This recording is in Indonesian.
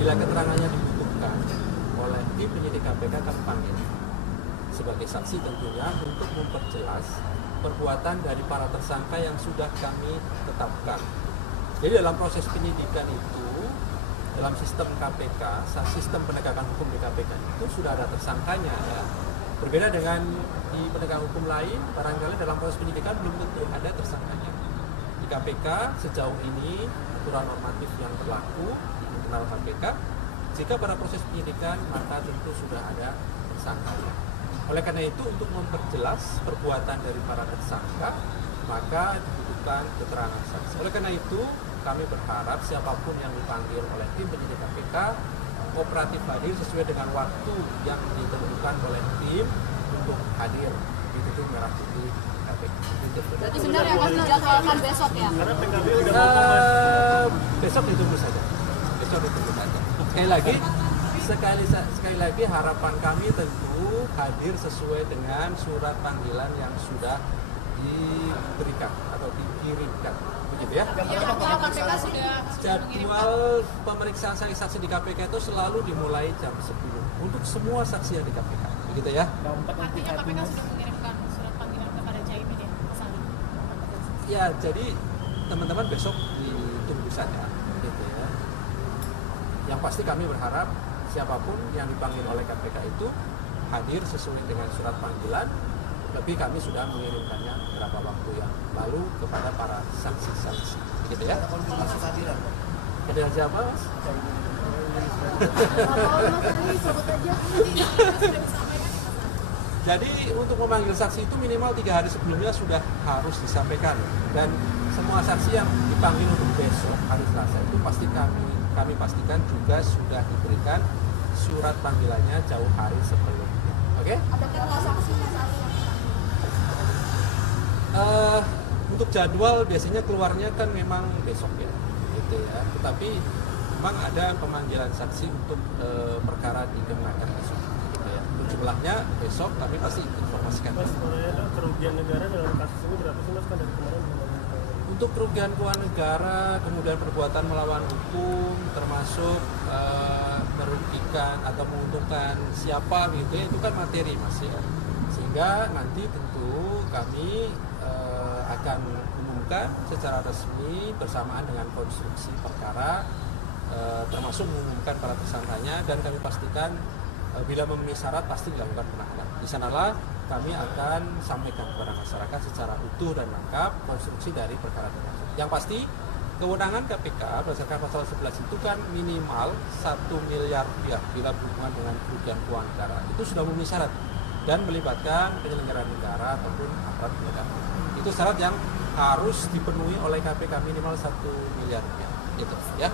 Bila keterangannya dibutuhkan oleh tim penyidik KPK, kami panggil sebagai saksi tentunya untuk memperjelas perbuatan dari para tersangka yang sudah kami tetapkan. Jadi dalam proses penyidikan itu, dalam sistem KPK, sistem penegakan hukum di KPK itu sudah ada tersangkanya ya. Berbeda dengan di penegakan hukum lain, barangkali dalam proses penyidikan belum tentu ada tersangkanya. Di KPK sejauh ini aturan normatif yang berlaku di internal KPK, jika pada proses penyidikan maka tentu sudah ada tersangkanya. Oleh karena itu, untuk memperjelas perbuatan dari para tersangka, maka dibutuhkan keterangan saksi. Oleh karena itu, kami berharap siapapun yang dipanggil oleh tim penyidik KPK kooperatif hadir sesuai dengan waktu yang ditentukan oleh tim untuk hadir di titik merah putih KPK. Berarti benar yang akan dijadwalkan besok ya? Besok ditunggu saja. Sekali lagi harapan kami tentu hadir sesuai dengan surat panggilan yang sudah diberikan atau dikirimkan, begitu ya. Jadwal pemeriksaan saksi di KPK itu selalu dimulai jam 10 untuk semua saksi yang di KPK, begitu ya. Artinya KPK sudah mengirimkan surat panggilan kepada Caimin ya, Mas Ali? Ya, jadi teman-teman besok ditunggu saja, gitu ya. Yang pasti kami berharap siapapun yang dipanggil oleh KPK itu hadir sesuai dengan surat panggilan. Lebih kami sudah mengirimkannya beberapa waktu yang lalu kepada para saksi-saksi, gitu ya. Kehadiran siapa, Mas? Jadi untuk memanggil saksi itu minimal 3 hari sebelumnya sudah harus disampaikan, dan semua saksi yang dipanggil untuk besok hari Selasa itu pasti kami pastikan juga sudah diberikan surat panggilannya jauh hari sebelumnya. Oke? Adakah saksi Mas Ali? Untuk jadwal biasanya keluarnya kan memang besok ya, gitu ya. Tetapi memang ada pemanggilan saksi untuk perkara dikenakan besok, gitu ya. Untuk jumlahnya besok kami pasti informasikan. Mas, ada kerugian negara dalam kasus ini berapa sih Mas kan dari kemarin? Untuk kerugian keuangan negara, kemudian perbuatan melawan hukum, termasuk merugikan atau menguntungkan siapa gitu ya, itu kan materi Mas ya. Sehingga nanti tentu kami akan umumkan secara resmi bersamaan dengan konstruksi perkara, termasuk mengumumkan para tersangkanya, dan kami pastikan bila memenuhi syarat pasti dilakukan penahanan. Di sanalah kami akan sampaikan kepada masyarakat secara utuh dan lengkap konstruksi dari perkara tersebut. Yang pasti kewenangan KPK berdasarkan pasal 11 itu kan minimal 1 miliar rupiah bila berhubungan dengan kerugian keuangan negara. Itu sudah memenuhi syarat dan melibatkan penyelenggara negara ataupun aparat penegak hukum. Itu syarat yang harus dipenuhi oleh KPK, minimal 1 miliar rupiah. Itu ya.